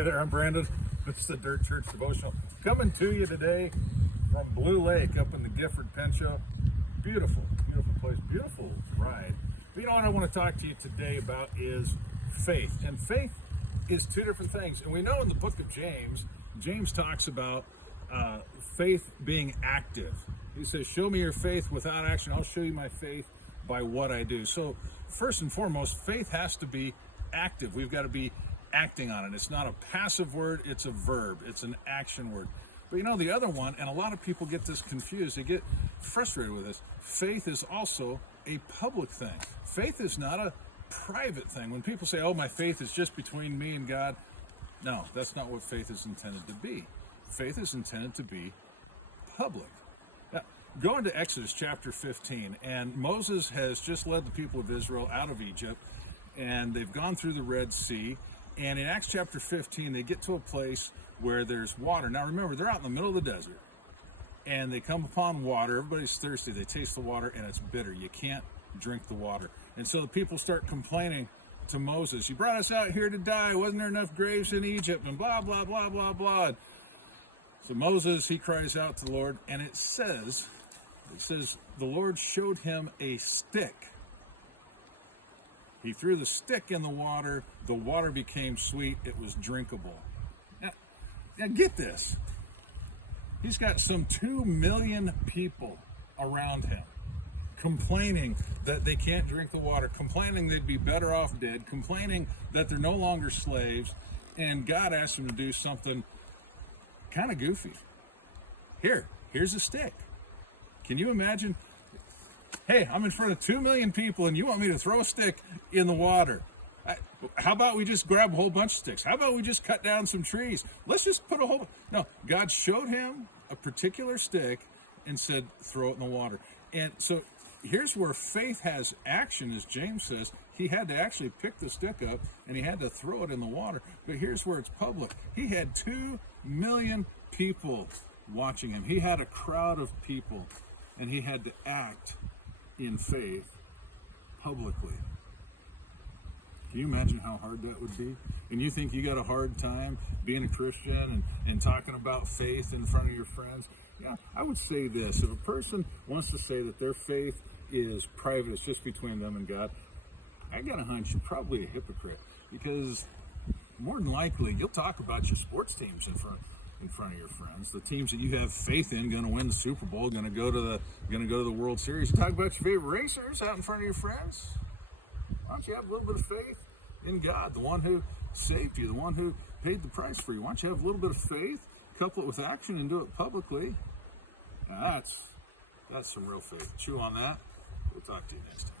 Hey there, I'm Brandon. This is the Dirt Church Devotional. Coming to you today from Blue Lake up in the Gifford Pinchot. Beautiful, beautiful place, beautiful ride. But you know what I want to talk to you today about is faith. And faith is two different things. And we know in the book of James, James talks about faith being active. He says, show me your faith without action. I'll show you my faith by what I do. So first and foremost, faith has to be active. We've got to be acting on it. It's not a passive word, it's a verb. It's an action word. But you know, the other one, and a lot of people get this confused, they get frustrated with this. Faith is also a public thing. Faith is not a private thing. When people say, oh, my faith is just between me and God, no, that's not what faith is intended to be. Faith is intended to be public. Now, go into Exodus chapter 15, and Moses has just led the people of Israel out of Egypt, and they've gone through the Red Sea. And in Acts chapter 15, they get to a place where there's water. Now remember, they're out in the middle of the desert, and they come upon water. Everybody's thirsty. They taste the water, and it's bitter. You can't drink the water. And so the people start complaining to Moses. You brought us out here to die. Wasn't there enough graves in Egypt? And blah, blah, blah, blah, blah. So Moses, he cries out to the Lord, and it says, the Lord showed him a stick. He threw the stick in the water became sweet, it was drinkable. Now get this. He's got some 2 million people around him complaining that they can't drink the water, complaining they'd be better off dead, complaining that they're no longer slaves, and God asked him to do something kind of goofy. Here's a stick. Can you imagine? Hey, I'm in front of 2 million people and you want me to throw a stick in the water. How about we just grab a whole bunch of sticks? How about we just cut down some trees? Let's just put a whole... No, God showed him a particular stick and said, throw it in the water. And so here's where faith has action, as James says. He had to actually pick the stick up and he had to throw it in the water. But here's where it's public. He had 2 million people watching him. He had a crowd of people and he had to act in faith publicly. Can you imagine how hard that would be? And you think you got a hard time being a Christian and talking about faith in front of your friends? Yeah, I would say this. If a person wants to say that their faith is private, it's just between them and God, I got a hunch you're probably a hypocrite, because more than likely you'll talk about your sports teams in front of your friends, the teams that you have faith in, going to win the Super Bowl, going to go to the World Series. You talk about your favorite racers out in front of your friends. Why don't you have a little bit of faith in God, the one who saved you, the one who paid the price for you? Why don't you have a little bit of faith, couple it with action, and do it publicly? Now that's some real faith. Chew on that. We'll talk to you next time.